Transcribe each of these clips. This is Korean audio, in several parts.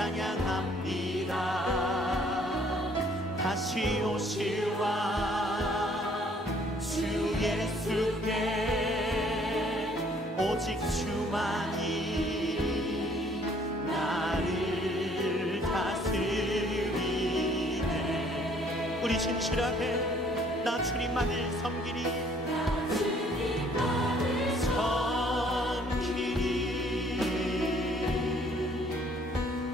찬양합니다. 다시 오실 왕 주 예수께 오직 주만이 나를 다스리네. 우리 진실하게 나 주님만을 섬기리,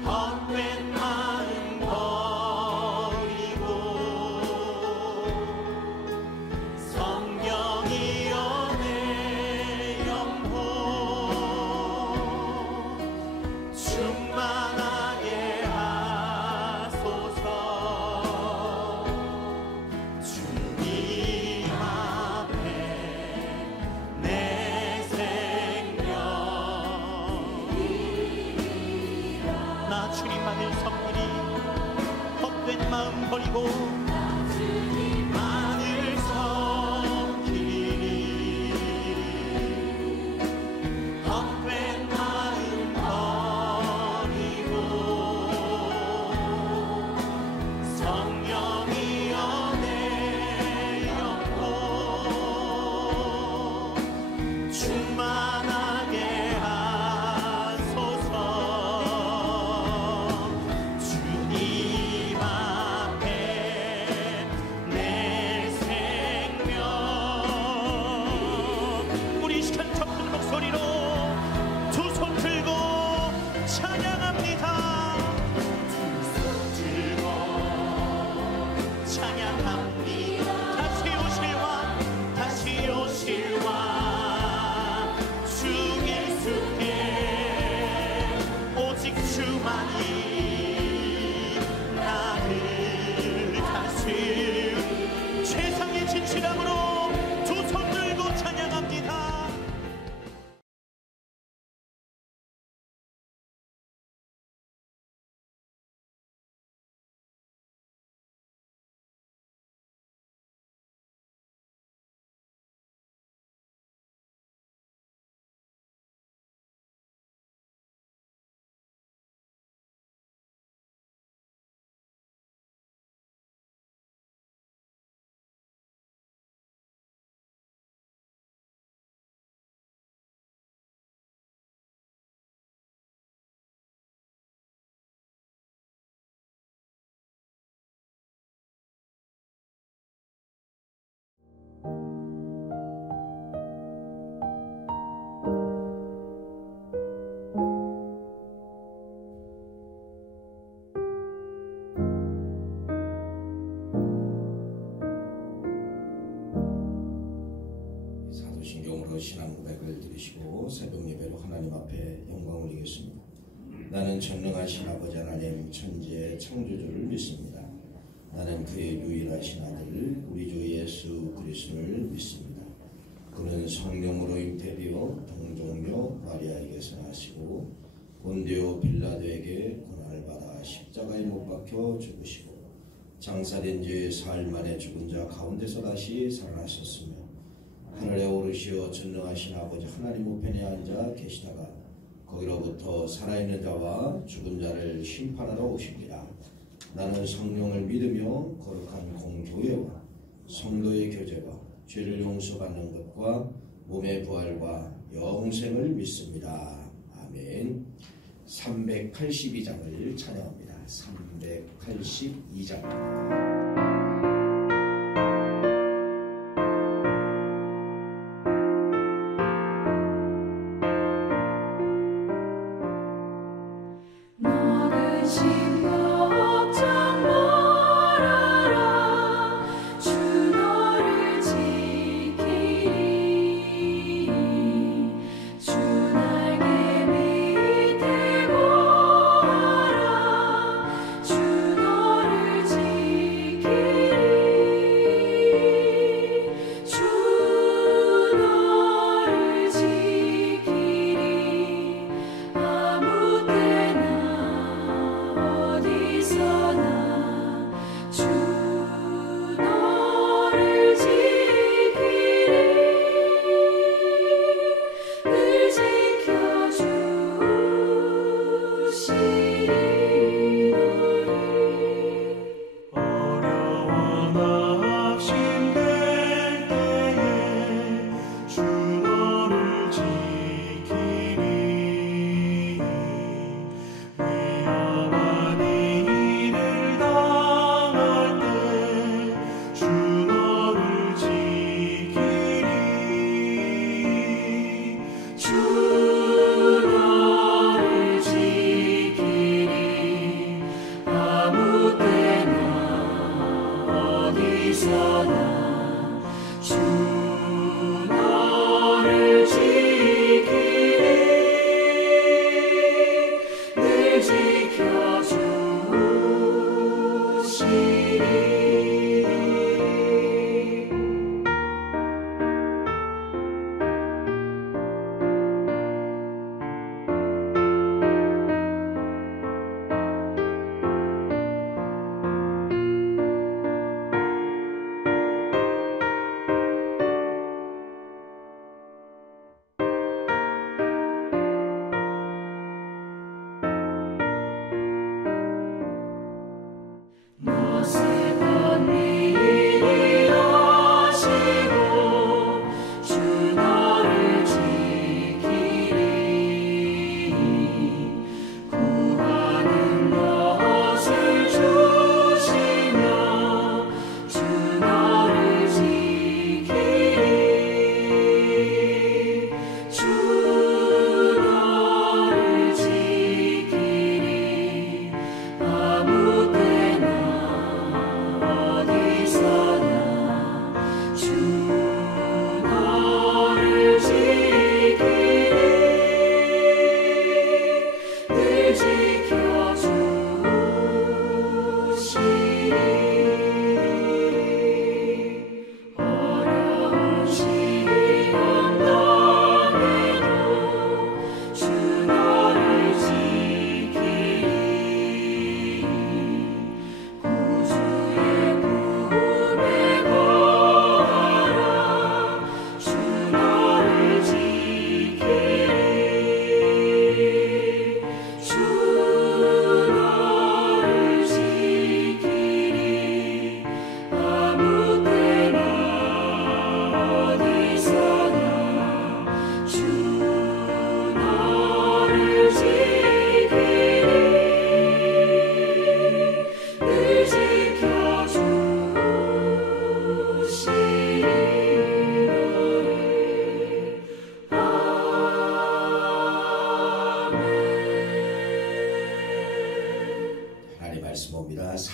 헛된 마음 버리고 성경이여 내 영혼 충만하게 하소서. 주님 앞에 내 생명 나 주님만을 섬기리, 헛된 마음 버리고 주님만을 섬기리. 헛된 마음 버리고 성령이여 내 영혼 충만하게 하소서. 주님 앞에 내 생명. 우리 이 시간 첫 목소리로 두 손 들고 찬양합니다. 두 손 들고 찬양합니다. 다시 오실 왕, 다시 오실 왕 주 예수께 오직 주만이 나를 다스리. 최상의 진실함으로 두 손 들고 찬양합니다. 사도신경으로 신앙 고백을 드리시고 새벽 예배로 하나님 앞에 영광 올리겠습니다. 나는 전능하신 아버지 하나님 천지의 창조주를 믿습니다. 나는 그의 유일하신 아들 우리 주 예수 그리스도를 믿습니다. 그는 성령으로 잉태되어 동정녀 마리아에게서 나시고 본디오 빌라도에게 고난을 받아 십자가에 못 박혀 죽으시고 장사된 지 사흘 만에 죽은 자 가운데서 다시 살아나셨으며 하늘에 오르시어 전능하신 아버지 하나님 우편에 앉아 계시다가 거기로부터 살아있는 자와 죽은 자를 심판하러 오십니다. 나는 성령을 믿으며 거룩한 공교회와 성도의 교제와 죄를 용서받는 것과 몸의 부활과 영생을 믿습니다. 아멘. 382장을 찬양합니다. 382장. 주 너를 지키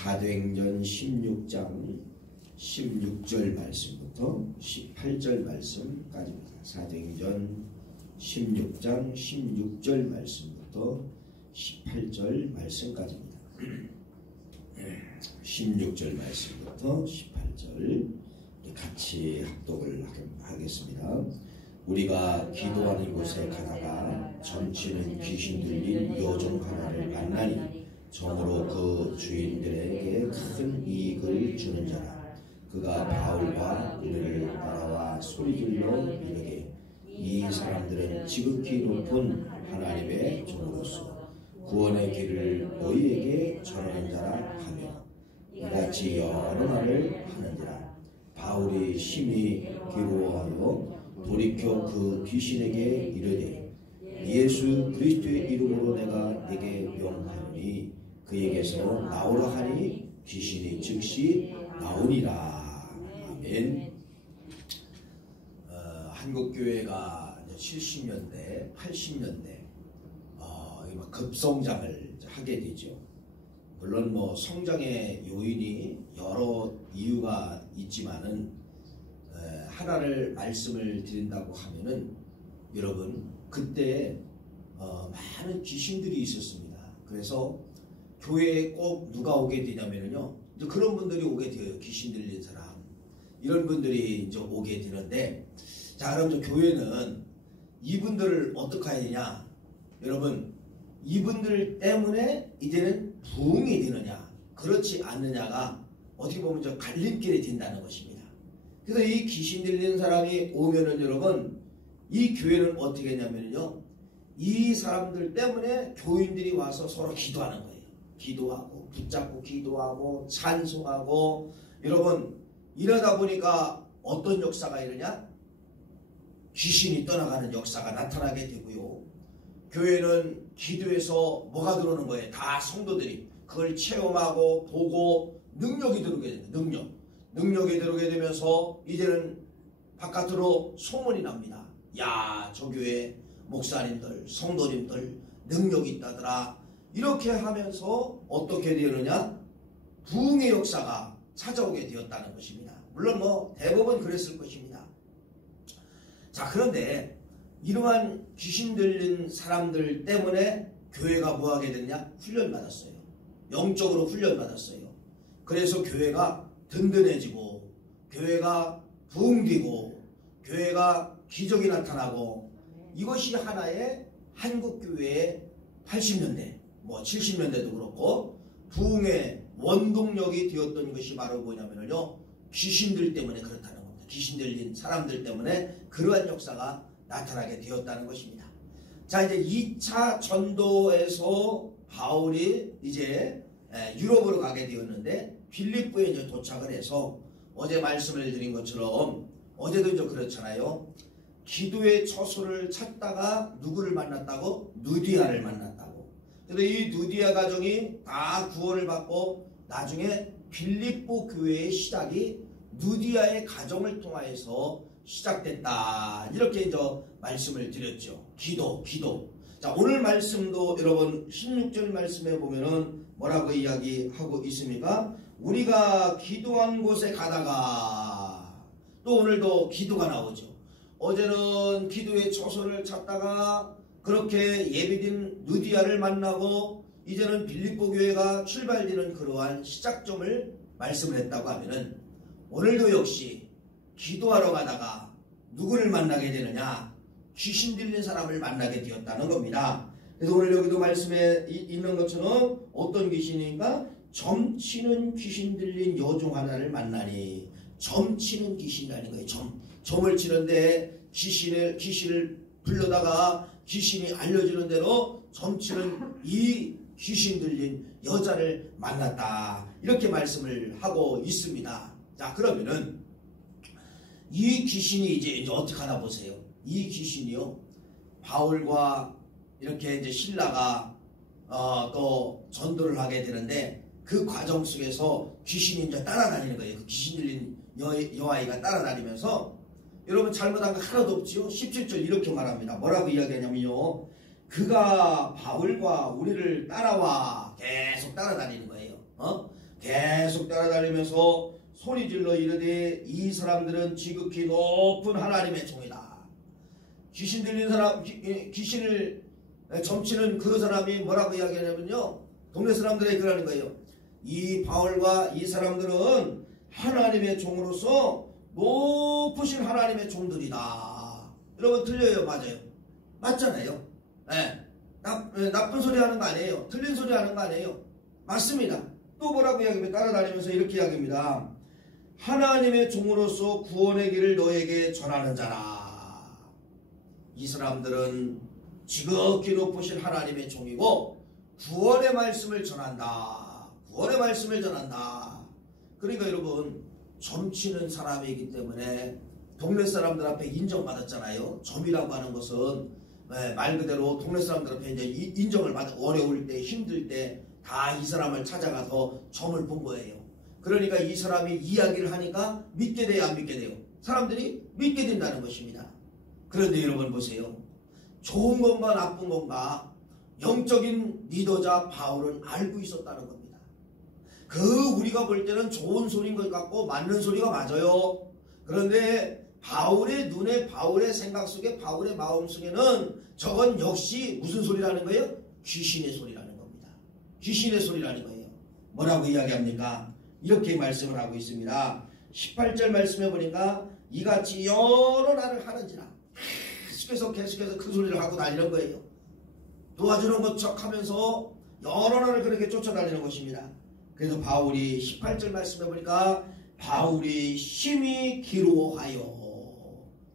사도행전 16장 16절 말씀부터 18절 말씀까지입니다. 사도행전 16장 16절 말씀부터 18절 말씀까지입니다. 16절 말씀부터 18절 같이 합독을 하겠습니다. 우리가 기도하는 곳에 가다가 점치는 귀신 들린 여종 하나를 만나니 정으로 그 주인들에게 큰 이익을 주는 자라. 그가 바울과 우리를 따라와 소리질러 이르되 이 사람들은 지극히 높은 하나님의 종으로서 구원의 길을 너희에게 전하는 자라 하며 이같이 여러 말을 하는지라. 바울이 심히 괴로워하여 돌이켜 그 귀신에게 이르되 예수 그리스도의 이름으로 내가 네게 명하노니 그에게서 나오라 하니 귀신이 즉시 나오니라. 아멘. 한국교회가 70년대, 80년대 급성장을 하게 되죠. 물론 뭐 성장의 요인이 여러 이유가 있지만은 하나를 말씀을 드린다고 하면은 여러분 그때 많은 귀신들이 있었습니다. 그래서 교회에 꼭 누가 오게 되냐면요, 그런 분들이 오게 돼요. 귀신 들린 사람 이런 분들이 이제 오게 되는데, 자 그럼 교회는 이분들을 어떻게 해야 되냐? 여러분 이분들 때문에 이제는 부흥이 되느냐 그렇지 않느냐가 어떻게 보면 저 갈림길이 된다는 것입니다. 그래서 이 귀신 들리는 사람이 오면은 여러분 이 교회는 어떻게 했냐면요, 이 사람들 때문에 교인들이 와서 서로 기도하는 거예요. 기도하고 붙잡고 기도하고 찬송하고. 여러분 이러다 보니까 어떤 역사가 일어냐? 귀신이 떠나가는 역사가 나타나게 되고요. 교회는 기도에서 뭐가 들어오는 거예요? 다 성도들이 그걸 체험하고 보고 능력이 들어오게 됩니다. 능력이 들어오게 되면서 이제는 바깥으로 소문이 납니다. 야, 저 교회 목사님들, 성도님들 능력이 있다더라. 이렇게 하면서 어떻게 되느냐? 부흥의 역사가 찾아오게 되었다는 것입니다. 물론 뭐 대부분 그랬을 것입니다. 자, 그런데 이러한 귀신 들린 사람들 때문에 교회가 뭐하게 됐냐? 훈련받았어요. 영적으로 훈련받았어요. 그래서 교회가 든든해지고 교회가 부흥되고 교회가 기적이 나타나고, 이것이 하나의 한국교회의 80년대 뭐 70년대도 그렇고 부흥의 원동력이 되었던 것이 바로 뭐냐면요, 귀신들 때문에 그렇다는 겁니다. 귀신 들린 사람들 때문에 그러한 역사가 나타나게 되었다는 것입니다. 자, 이제 2차 전도에서 바울이 이제 유럽으로 가게 되었는데 빌립보에 이제 도착을 해서 어제 말씀을 드린 것처럼 어제도 이제 그렇잖아요. 기도의 처소를 찾다가 누구를 만났다고? 누디아를 만났다고. 그런데 이 누디아 가정이 다 구원을 받고 나중에 빌립보 교회의 시작이 누디아의 가정을 통하여서 시작됐다. 이렇게 이제 말씀을 드렸죠. 기도. 자, 오늘 말씀도 여러분 16절 말씀에 보면은 뭐라고 이야기하고 있습니까? 우리가 기도한 곳에 가다가, 또 오늘도 기도가 나오죠. 어제는 기도의 처소를 찾다가 그렇게 예비된 누디아를 만나고 이제는 빌립보 교회가 출발되는 그러한 시작점을 말씀을 했다고 하면은 오늘도 역시 기도하러 가다가 누구를 만나게 되느냐? 귀신 들린 사람을 만나게 되었다는 겁니다. 그래서 오늘 여기도 말씀에 있는 것처럼 어떤 귀신인가? 점치는 귀신 들린 여종 하나를 만나니. 점치는 귀신이라는 거예요. 점을 치는데 귀신을 불러다가 귀신이 알려주는 대로 점치는 이 귀신 들린 여자를 만났다. 이렇게 말씀을 하고 있습니다. 자, 그러면은 이 귀신이 이제 어떻게 하나 보세요. 이 귀신이요, 바울과 이렇게 이제 신라가 또 전도를 하게 되는데 그 과정 속에서 귀신이 이제 따라다니는 거예요. 그 귀신 들린 여아이가 따라다니면서, 여러분 잘못한 거 하나도 없지요. 17절 이렇게 말합니다. 뭐라고 이야기하냐면요, 그가 바울과 우리를 따라와. 계속 따라다니는 거예요. 계속 따라다니면서 소리질러 이르되 이 사람들은 지극히 높은 하나님의 종이다. 귀신 들린 사람, 귀신을 점치는 그 사람이 뭐라고 이야기하냐면요, 동네 사람들이 그러는 거예요. 이 바울과 이 사람들은 하나님의 종으로서 높으신 하나님의 종들이다. 여러분 틀려요? 맞아요? 맞잖아요. 네. 나쁜 소리 하는 거 아니에요. 틀린 소리 하는 거 아니에요. 맞습니다. 또 뭐라고 이야기합니까? 따라다니면서 이렇게 이야기합니다. 하나님의 종으로서 구원의 길을 너에게 전하는 자라. 이 사람들은 지극히 높으신 하나님의 종이고 구원의 말씀을 전한다. 구원의 말씀을 전한다. 그러니까 여러분, 점치는 사람이기 때문에 동네 사람들 앞에 인정받았잖아요. 점이라고 하는 것은 말 그대로 동네 사람들 앞에 이제 인정을 받아, 어려울 때, 힘들 때 다 이 사람을 찾아가서 점을 본 거예요. 그러니까 이 사람이 이야기를 하니까 믿게 돼요, 안 믿게 돼요? 사람들이 믿게 된다는 것입니다. 그런데 여러분 보세요. 좋은 건가 나쁜 건가 영적인 리더자 바울은 알고 있었다는 겁니다. 우리가 볼 때는 좋은 소리인 것 같고 맞는 소리가 맞아요. 그런데 바울의 눈에, 바울의 생각 속에, 바울의 마음 속에는 저건 역시 무슨 소리라는 거예요? 귀신의 소리라는 겁니다. 귀신의 소리라는 거예요. 뭐라고 이야기합니까? 이렇게 말씀을 하고 있습니다. 18절 말씀해 보니까 이같이 여러 날을 하는지라 계속해서 큰 소리를 하고 다니는 거예요. 도와주는 것 척하면서 여러 날을 그렇게 쫓아다니는 것입니다. 그래서 바울이 18절 말씀해 보니까 바울이 심히 기로하여,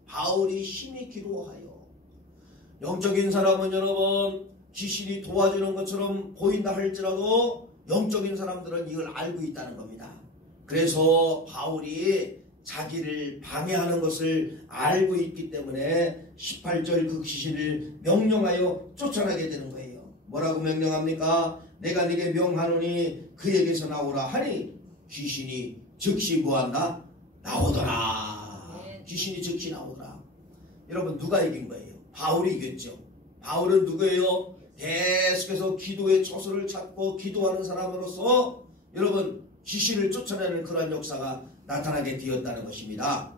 바울이 심히 기로하여. 영적인 사람은 여러분 귀신이 도와주는 것처럼 보인다 할지라도 영적인 사람들은 이걸 알고 있다는 겁니다. 그래서 바울이 자기를 방해하는 것을 알고 있기 때문에 18절 그 귀신을 명령하여 쫓아나게 되는 거예요. 뭐라고 명령합니까? 내가 네게 명하노니 그에게서 나오라 하니 귀신이 즉시 뭐한다? 나오더라. 귀신이 즉시 나오더라. 여러분 누가 이긴 거예요? 바울이 이겼죠. 바울은 누구예요? 계속해서 기도의 처소를 찾고 기도하는 사람으로서 여러분 귀신을 쫓아내는 그런 역사가 나타나게 되었다는 것입니다.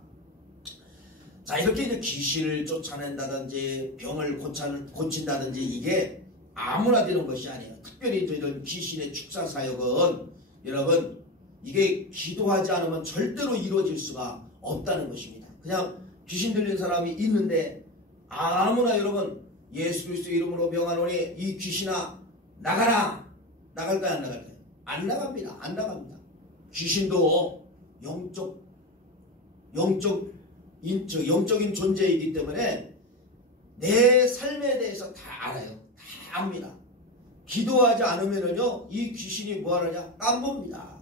자, 이렇게 이제 귀신을 쫓아낸다든지 병을 고친다든지 이게 아무나 되는 것이 아니에요. 특별히 이런 귀신의 축사 사역은 여러분 이게 기도하지 않으면 절대로 이루어질 수가 없다는 것입니다. 그냥 귀신 들린 사람이 있는데 아무나 여러분 예수 그리스도 이름으로 명하노니 이 귀신아 나가라. 나갈까요? 안 나갈까요? 안 나갑니다. 안 나갑니다. 귀신도 영적인 존재이기 때문에 내 삶에 대해서 다 알아요. 다 압니다. 기도하지 않으면은요, 이 귀신이 뭐 하느냐? 깜봅니다.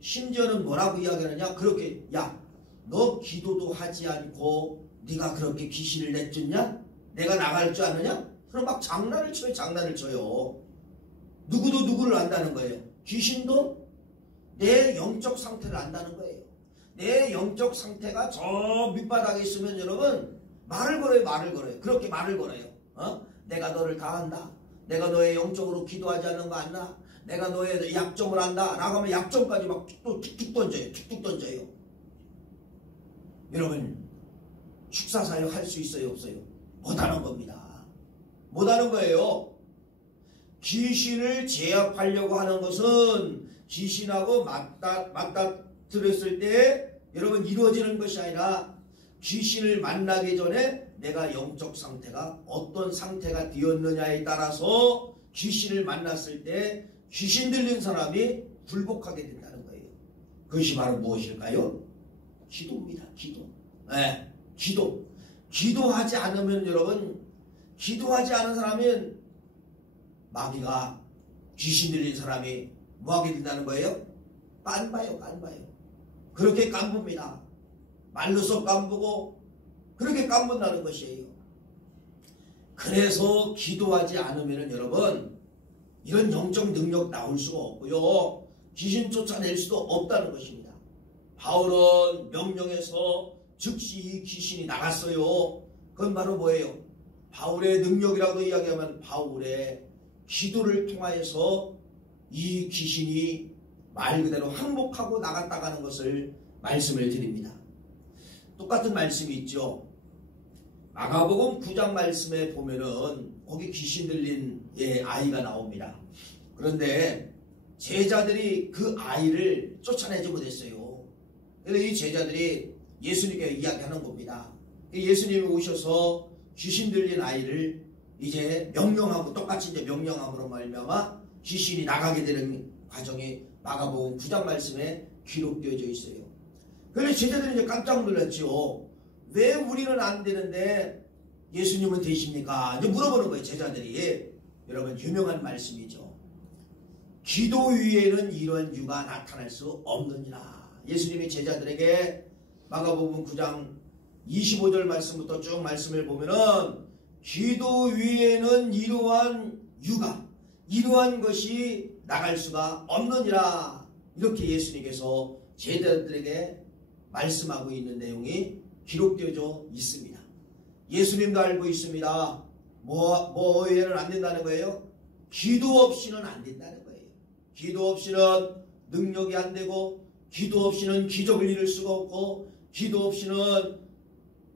심지어는 뭐라고 이야기하느냐? 그렇게, 야, 너 기도도 하지 않고 네가 그렇게 귀신을 내쫓냐? 내가 나갈 줄 아느냐? 그럼 막 장난을 쳐요. 누구도 누구를 안다는 거예요. 귀신도 내 영적 상태를 안다는 거예요. 내 영적 상태가 저 밑바닥에 있으면 여러분 말을 걸어요. 그렇게 말을 걸어요. 내가 너를 다 안다. 내가 너의 영적으로 기도하지 않는 거 안다. 내가 너의 약점을 안다. 라고 하면 약점까지 막 또 툭툭 던져요. 여러분 축사사역 할 수 있어요? 없어요? 못하는 겁니다. 못하는 거예요. 귀신을 제압하려고 하는 것은 귀신하고 맞닥뜨렸을 때 여러분 이루어지는 것이 아니라 귀신을 만나기 전에 내가 영적 상태가 어떤 상태가 되었느냐에 따라서 귀신을 만났을 때 귀신 들린 사람이 굴복하게 된다는 거예요. 그것이 바로 무엇일까요? 기도입니다. 기도. 네, 기도. 기도하지 않으면 여러분, 기도하지 않은 사람은 마귀가 귀신 들린 사람이 뭐하게 된다는 거예요? 깐봐요. 그렇게 깐봅니다. 말로서 깐보고 그렇게 깐본다는 것이에요. 그래서 기도하지 않으면 여러분 이런 영적 능력 나올 수가 없고요. 귀신 쫓아낼 수도 없다는 것입니다. 바울은 명령해서 즉시 이 귀신이 나갔어요. 그건 바로 뭐예요? 바울의 능력이라고 이야기하면 바울의 기도를 통하여서 이 귀신이 말 그대로 항복하고 나갔다가는 것을 말씀을 드립니다. 똑같은 말씀이 있죠. 마가복음 9장 말씀에 보면은 거기 귀신 들린 아이가 나옵니다. 그런데 제자들이 그 아이를 쫓아내지 못했어요. 그래서 이 제자들이 예수님께 이야기하는 겁니다. 예수님이 오셔서 귀신 들린 아이를 이제 명령하고 똑같이 이제 명령함으로 말미암아 귀신이 나가게 되는 과정이 마가복음 9장 말씀에 기록되어져 있어요. 그래서 제자들이 이제 깜짝 놀랐죠. 왜 우리는 안 되는데 예수님은 되십니까? 이제 물어보는 거예요, 제자들이. 여러분, 유명한 말씀이죠. 기도 위에는 이런 유가 나타날 수 없느니라. 예수님이 제자들에게 마가복음 9장 25절 말씀부터 쭉 말씀을 보면은 기도 위에는 이러한 유가, 이러한 것이 나갈 수가 없느니라. 이렇게 예수님께서 제자들에게 말씀하고 있는 내용이 기록되어져 있습니다. 예수님도 알고 있습니다. 뭐 외에는 안 된다는 거예요? 기도 없이는 안 된다는 거예요. 기도 없이는 능력이 안 되고, 기도 없이는 기적을 이룰 수가 없고, 기도 없이는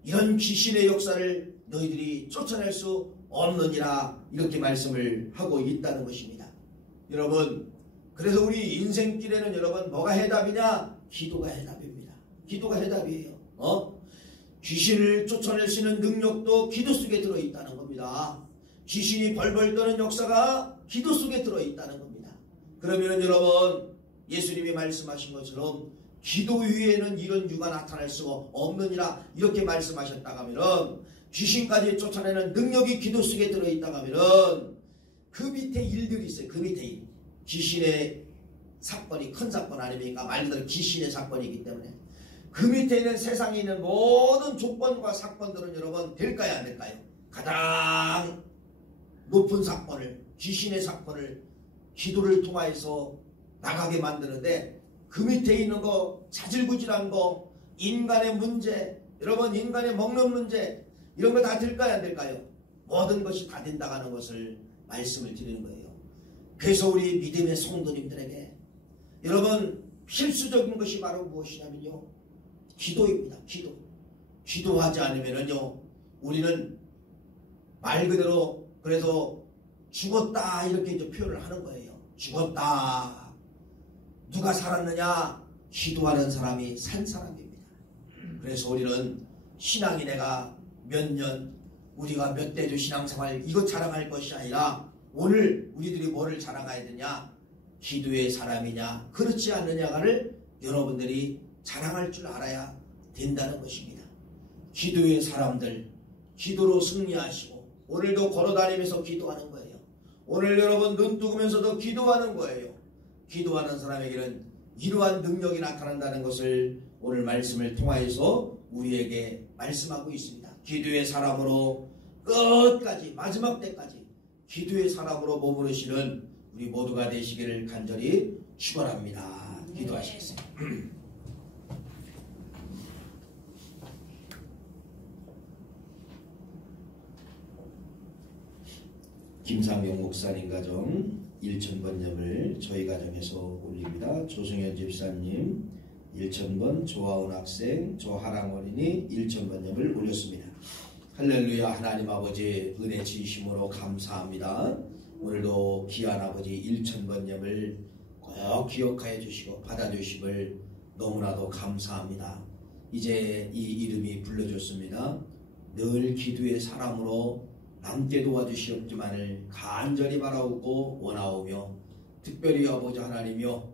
이런 귀신의 역사를 너희들이 쫓아낼 수 없느니라. 이렇게 말씀을 하고 있다는 것입니다. 여러분, 그래서 우리 인생길에는 여러분 뭐가 해답이냐? 기도가 해답입니다. 기도가 해답이에요. 귀신을 쫓아낼 수 있는 능력도 기도 속에 들어있다는 겁니다. 귀신이 벌벌 떠는 역사가 기도 속에 들어있다는 겁니다. 그러면 여러분, 예수님이 말씀하신 것처럼 기도 위에는 이런 유가 나타날 수가 없느니라 이렇게 말씀하셨다고 하면은, 귀신까지 쫓아내는 능력이 기도 속에 들어있다고 하면은 그 밑에 일들이 있어요. 그 밑에 일. 귀신의 사건이 큰 사건 아닙니까? 말 그대로 귀신의 사건이기 때문에 그 밑에 있는 세상에 있는 모든 조건과 사건들은 여러분 될까요, 안 될까요? 가장 높은 사건을, 귀신의 사건을 기도를 통하여서 나가게 만드는데, 그 밑에 있는 거, 자질구질한 거, 인간의 문제, 여러분 인간의 먹는 문제, 이런 거 다 될까요, 안 될까요? 모든 것이 다 된다는 것을 말씀을 드리는 거예요. 그래서 우리 믿음의 성도님들에게 여러분 필수적인 것이 바로 무엇이냐면요, 기도입니다. 기도. 기도하지 않으면요 우리는 말 그대로 그래서 죽었다 이렇게 이제 표현을 하는 거예요. 죽었다. 누가 살았느냐? 기도하는 사람이 산 사람입니다. 그래서 우리는 신앙이 내가 몇 년, 우리가 몇 대주 신앙생활 이것 자랑할 것이 아니라 오늘 우리들이 뭐를 자랑해야 되냐? 기도의 사람이냐 그렇지 않느냐를 여러분들이 자랑할 줄 알아야 된다는 것입니다. 기도의 사람들, 기도로 승리하시고 오늘도 걸어다니면서 기도하는 거예요. 오늘 여러분 눈 뜨면서도 기도하는 거예요. 기도하는 사람에게는 이러한 능력이 나타난다는 것을 오늘 말씀을 통하여서 우리에게 말씀하고 있습니다. 기도의 사람으로 끝까지 마지막 때까지 기도의 사람으로 머무르시는 우리 모두가 되시기를 간절히 축원합니다. 기도하시겠습니다. 김상경 목사님 가정 1000번념을 저희 가정에서 올립니다. 조승현 집사님 1000번, 조하은 학생, 조하랑 어린이 1000번념을 올렸습니다. 할렐루야. 하나님 아버지 은혜 지심으로 감사합니다. 오늘도 귀한 아버지 1000번념을 꼭 기억하여 주시고 받아주심을 너무나도 감사합니다. 이제 이 이름이 불러줬습니다. 늘 기도의 사람으로 남게 도와주시옵기만을 간절히 바라오고 원하오며, 특별히 아버지 하나님이여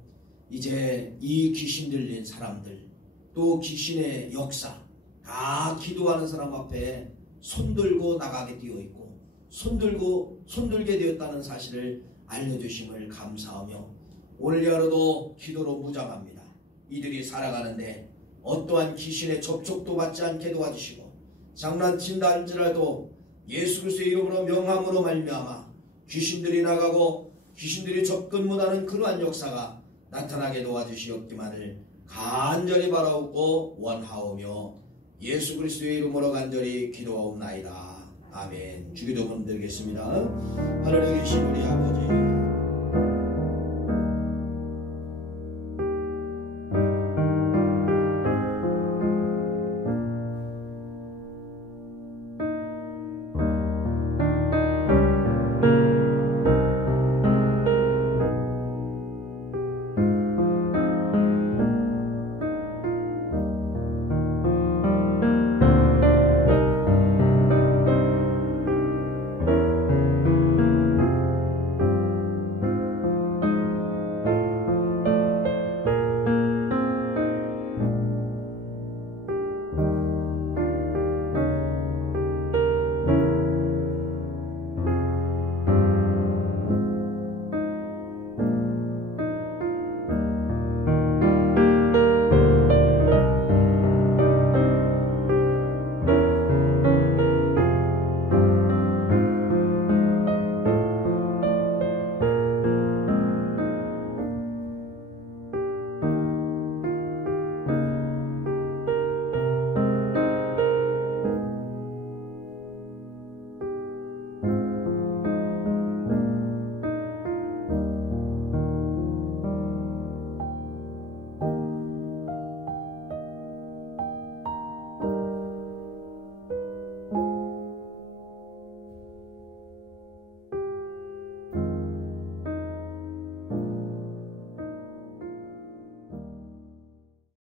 이제 이 귀신 들린 사람들 또 귀신의 역사 다 기도하는 사람 앞에 손들고 나가게 되어 있고 손들게 되었다는 사실을 알려주심을 감사하며, 오늘 하루도 기도로 무장합니다. 이들이 살아가는데 어떠한 귀신의 접촉도 받지 않게 도와주시고, 장난친다 할지라도 예수 그리스도의 이름으로 명함으로 말미암아 귀신들이 나가고 귀신들이 접근 못하는 그러한 역사가 나타나게 도와주시옵기만을 간절히 바라옵고 원하오며 예수 그리스도의 이름으로 간절히 기도하옵나이다. 아멘. 주기도문 드리겠습니다. 하늘에 계신 우리 아버지,